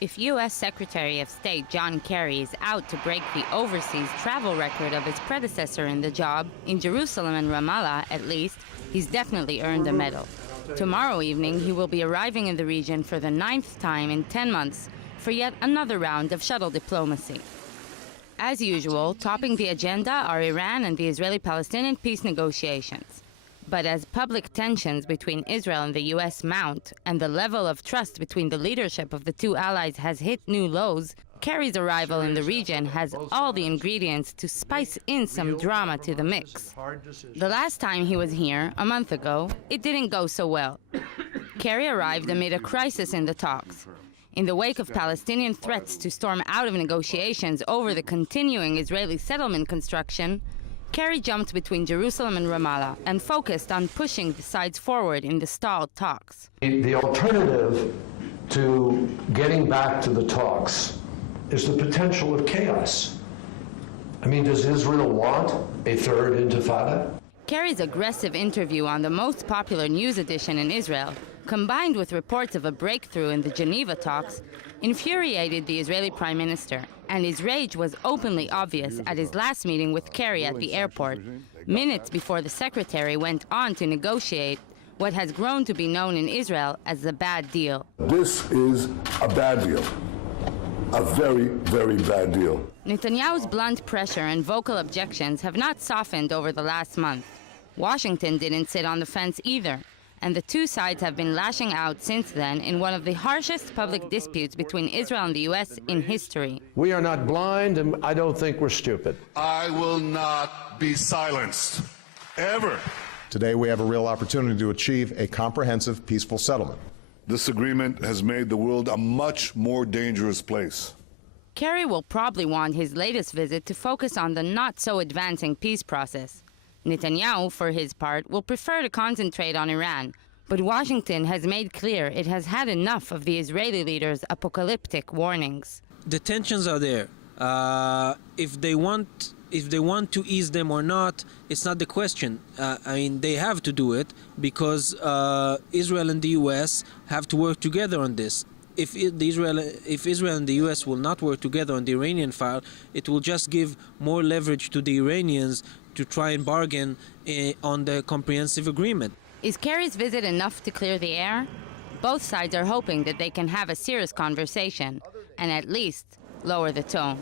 If U.S. Secretary of State John Kerry is out to break the overseas travel record of his predecessor in the job, in Jerusalem and Ramallah at least, he's definitely earned a medal. Tomorrow evening, he will be arriving in the region for the 9th time in 10 months for yet another round of shuttle diplomacy. As usual, topping the agenda are Iran and the Israeli-Palestinian peace negotiations. But as public tensions between Israel and the U.S. mount, and the level of trust between the leadership of the two allies has hit new lows, Kerry's arrival in the region has all the ingredients to spice in some drama to the mix. The last time he was here, a month ago, it didn't go so well. Kerry arrived amid a crisis in the talks. In the wake of Palestinian threats to storm out of negotiations over the continuing Israeli settlement construction, Kerry jumped between Jerusalem and Ramallah and focused on pushing the sides forward in the stalled talks. The alternative to getting back to the talks is the potential of chaos. I mean, does Israel want a third intifada? Kerry's aggressive interview on the most popular news edition in Israel, combined with reports of a breakthrough in the Geneva talks, infuriated the Israeli Prime Minister, and his rage was openly obvious at his last meeting with Kerry at the airport, minutes before the secretary went on to negotiate what has grown to be known in Israel as a bad deal. This is a bad deal. A very, very bad deal. Netanyahu's blunt pressure and vocal objections have not softened over the last month. Washington didn't sit on the fence either, and the two sides have been lashing out since then in one of the harshest public disputes between Israel and the U.S. in history. We are not blind, and I don't think we're stupid. I will not be silenced, ever. Today we have a real opportunity to achieve a comprehensive, peaceful settlement. This agreement has made the world a much more dangerous place. Kerry will probably want his latest visit to focus on the not-so-advancing peace process. Netanyahu, for his part, will prefer to concentrate on Iran, but Washington has made clear it has had enough of the Israeli leader's apocalyptic warnings. The tensions are there. If they want to ease them or not, it's not the question. I mean, they have to do it because Israel and the U.S. have to work together on this. If Israel and the U.S. will not work together on the Iranian file, it will just give more leverage to the Iranians to try and bargain on the comprehensive agreement. Is Kerry's visit enough to clear the air? Both sides are hoping that they can have a serious conversation and at least lower the tone.